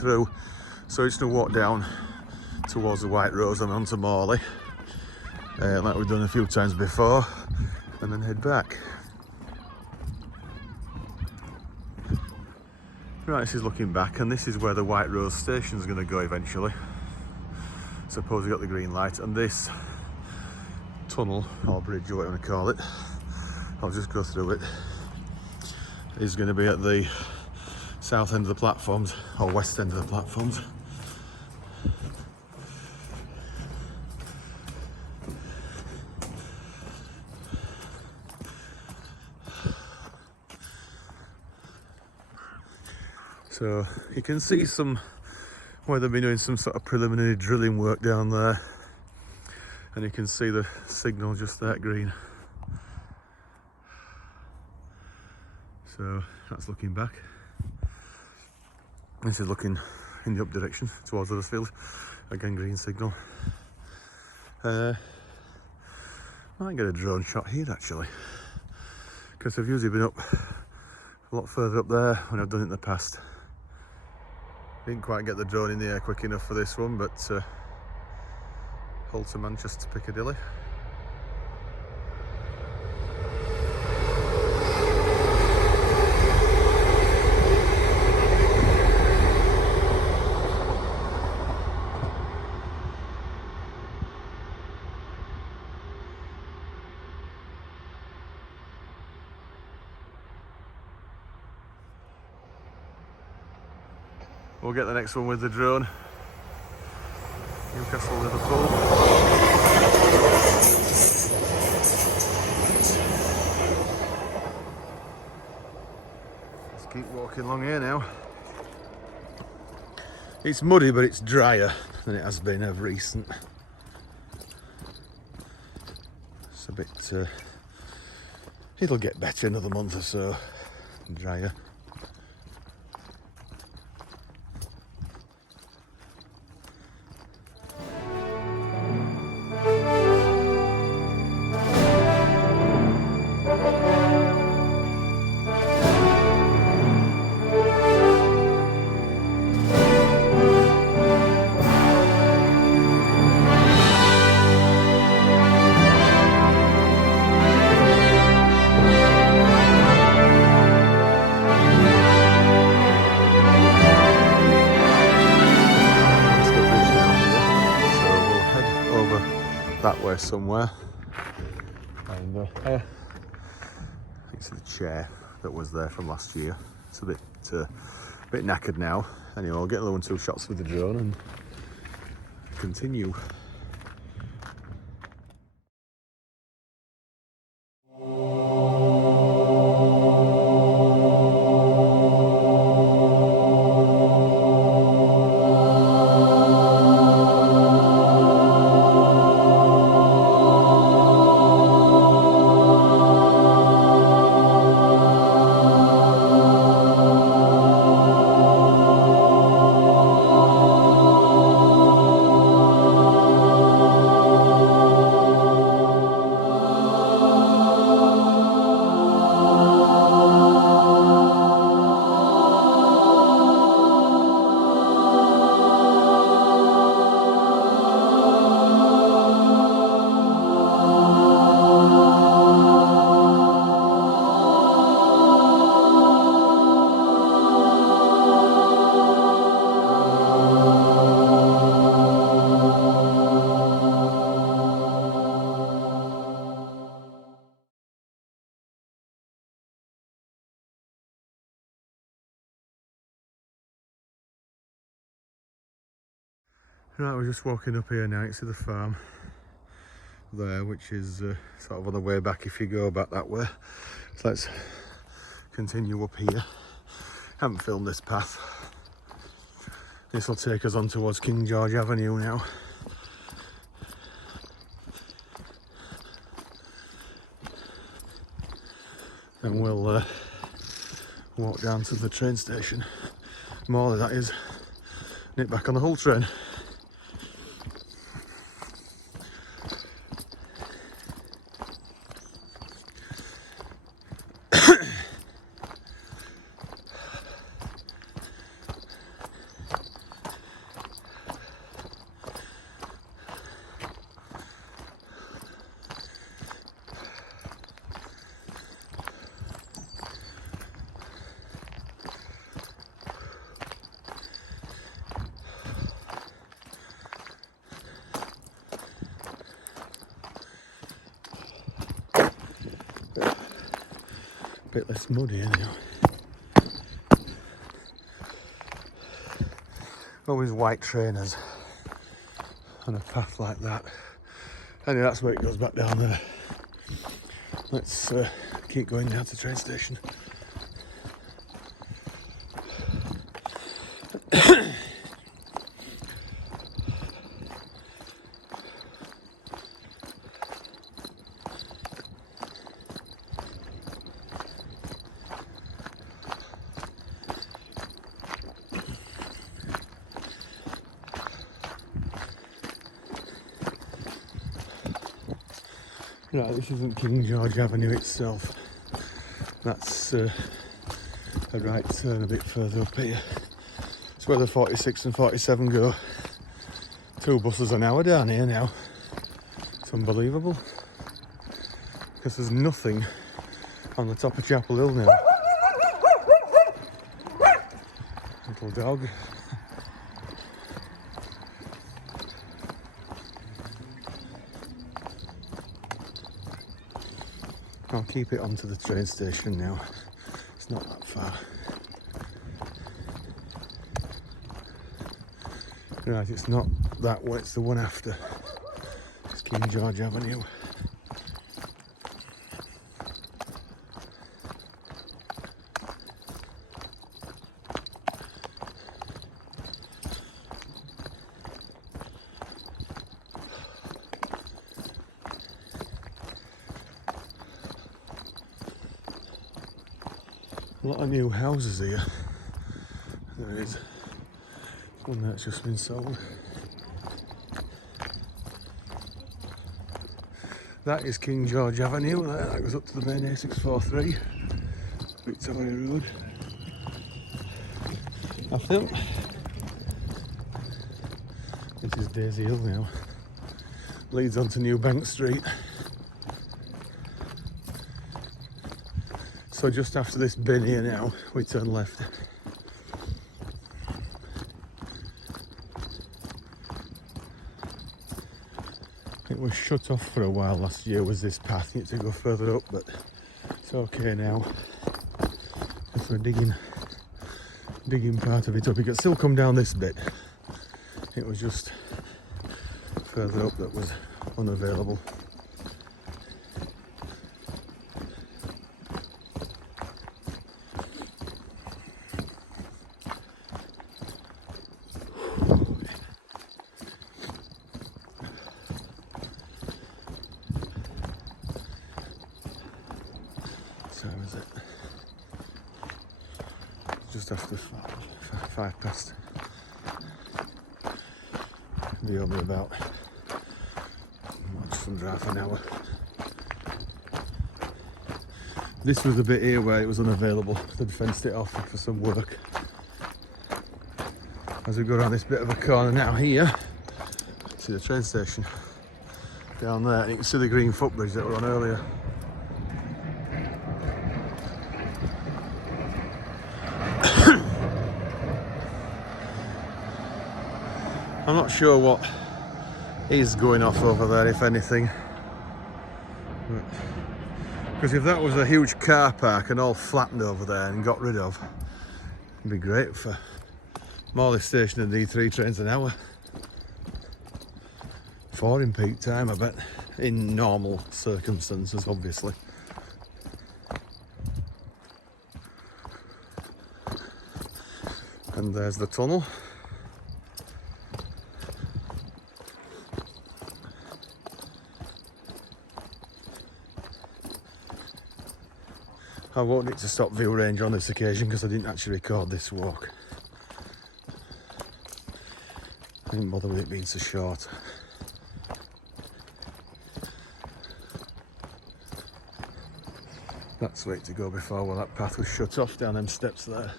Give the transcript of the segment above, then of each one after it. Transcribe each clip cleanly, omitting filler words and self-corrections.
through. So it's going to walk down towards the White Rose and onto Morley, like we've done a few times before, and then head back. Right, this is looking back, and this is where the White Rose station is going to go eventually. Suppose we got the green light, and this tunnel or bridge or whatever you want to call it, I'll just go through it, is going to be at the south end of the platforms or west end of the platforms. So you can see where they've been doing some sort of preliminary drilling work down there, and you can see the signal just that green. So that's looking back. This is looking in the up direction towards Huddersfield. Again, green signal. Might get a drone shot here actually, because I've usually been up a lot further up there when I've done it in the past. Didn't quite get the drone in the air quick enough for this one, but Hull to Manchester Piccadilly. We'll get the next one with the drone. Newcastle, Liverpool. Let's keep walking along here now. It's muddy, but it's drier than it has been of recent. It's a bit, it'll get better another month or so, drier. That way somewhere, and I think it's the chair that was there from last year. It's a bit knackered now. Anyway, I'll get another 1 2 shots with the drone and continue. Right, we're just walking up here now. You see the farm there, which is sort of on the way back if you go back that way. So let's continue up here. Haven't filmed this path. This will take us on towards King George Avenue now. And we'll walk down to the train station. Morley, that is. Nip back on the Hull train. bit less muddy now. Always white trainers on a path like that. Anyway, that's where it goes back down there. Let's keep going down to the train station. Right, this isn't King George Avenue itself. That's a right turn a bit further up here. It's where the 46 and 47 go. 2 buses an hour down here now. It's unbelievable. Because there's nothing on the top of Chapel Hill now. Little dog. I'll keep it onto the train station now. It's not that far. Right, it's not that one, it's the one after. It's King George Avenue. A lot of new houses here. There is one that's just been sold. That is King George Avenue there. That goes up to the main A643, Victoria Road. I think this is Daisy Hill now. Leads on to New Bank Street. So just after this bin here now, we turn left. It was shut off for a while last year, was this path. You had to go further up, but it's okay now. If we're digging part of it up, you can still come down this bit. It was just further up that was unavailable. So is it just after 5 past. Be only about just under half an hour. This was the bit here where it was unavailable. They'd fenced it off for some work. As we go around this bit of a corner now here, see the train station down there, and you can see the green footbridge that we were on earlier. I'm not sure what is going off over there, if anything. Because if that was a huge car park and all flattened over there and got rid of, it'd be great for Morley station and D3 trains an hour. 4 in peak time, I bet. In normal circumstances, obviously. And there's the tunnel. I won't need to stop view range on this occasion because I didn't actually record this walk. I didn't bother with it being so short. That's the way to go before, well, that path was shut off down them steps there.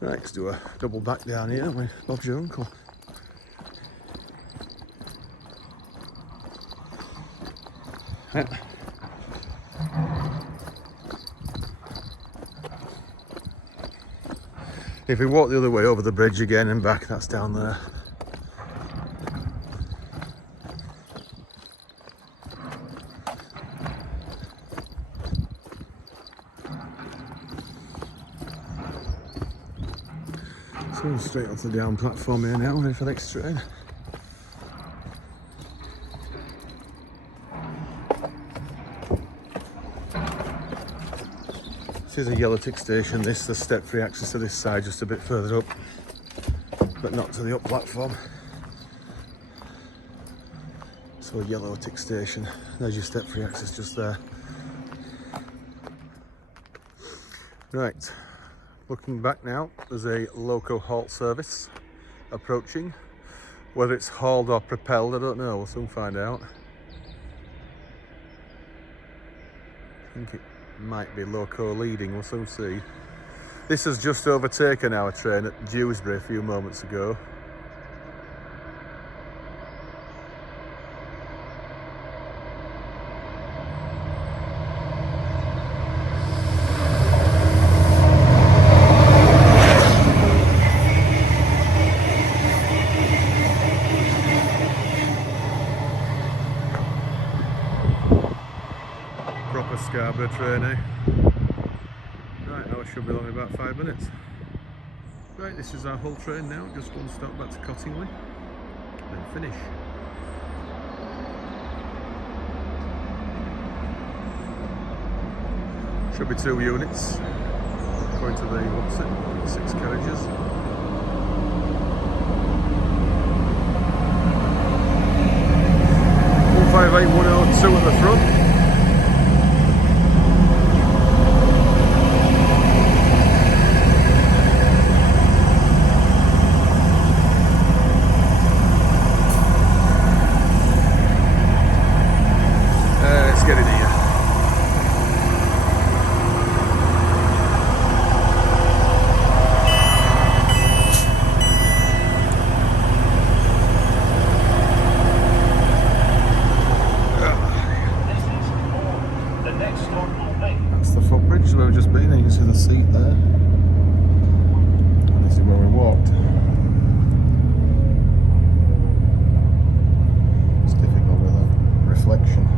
Right, let's do a double back down here with Bob's your uncle. Yeah. If we walk the other way over the bridge again and back, that's down there. Going straight onto the down platform here now, ready for the next train. This is a yellow tick station, this, the step-free access to this side just a bit further up, but not to the up platform. So a yellow tick station, there's your step-free access just there. Right, looking back now, there's a loco halt service approaching. Whether it's hauled or propelled, I don't know, we'll soon find out. I think it might be loco leading, we'll soon see. This has just overtaken our train at Dewsbury a few moments ago. Proper Scarborough train, eh? Right, now I should be only about 5 minutes. Right, this is our whole train now, just one stop back to Cottingley, then finish. Should be 2 units, going to the, what's it, 6 carriages. One 158-102 at the front. Get in here. That's the footbridge where we've just been, and you can see the seat there. And this is where we walked. It's difficult with that reflection.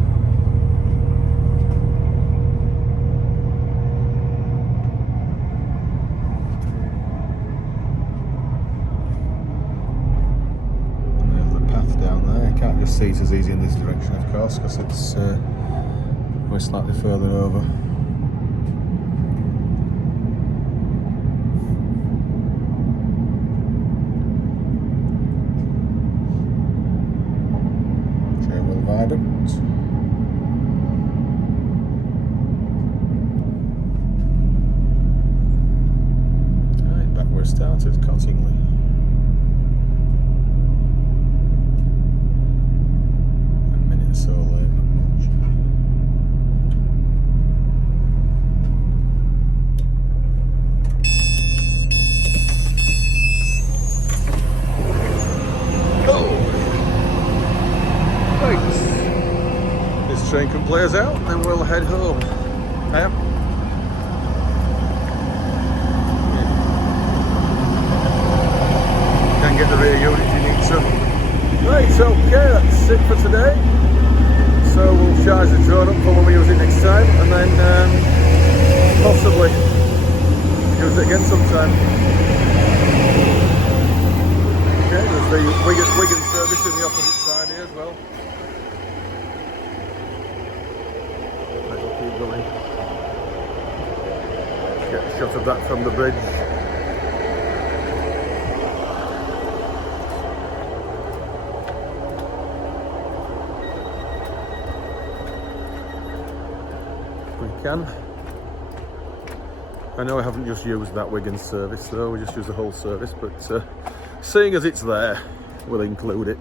Can't just see it as easy in this direction, of course, because it's going slightly further over. Cherwell Viaduct. Right, back where it started, Cottingley. So late, not much. Oh! Right. This train can play us out and then we'll head home. Yep. Can get the rear unit if you need to. Right, okay, that's it for today. So we'll charge the drone up for when we use it next time, and then possibly use it again sometime. Okay, there's the Wigan service in the opposite side here as well. Right, we'll keep going. Get a shot of that from the bridge. I know I haven't just used that Wigan service though, we just used the whole service, but seeing as it's there, we'll include it.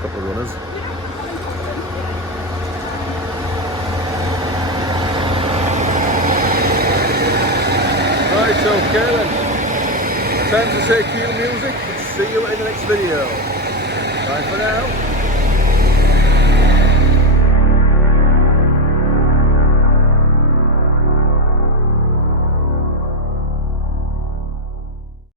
Couple of runners. Right, okay then. Time to say cue music. See you in the next video. Bye for now.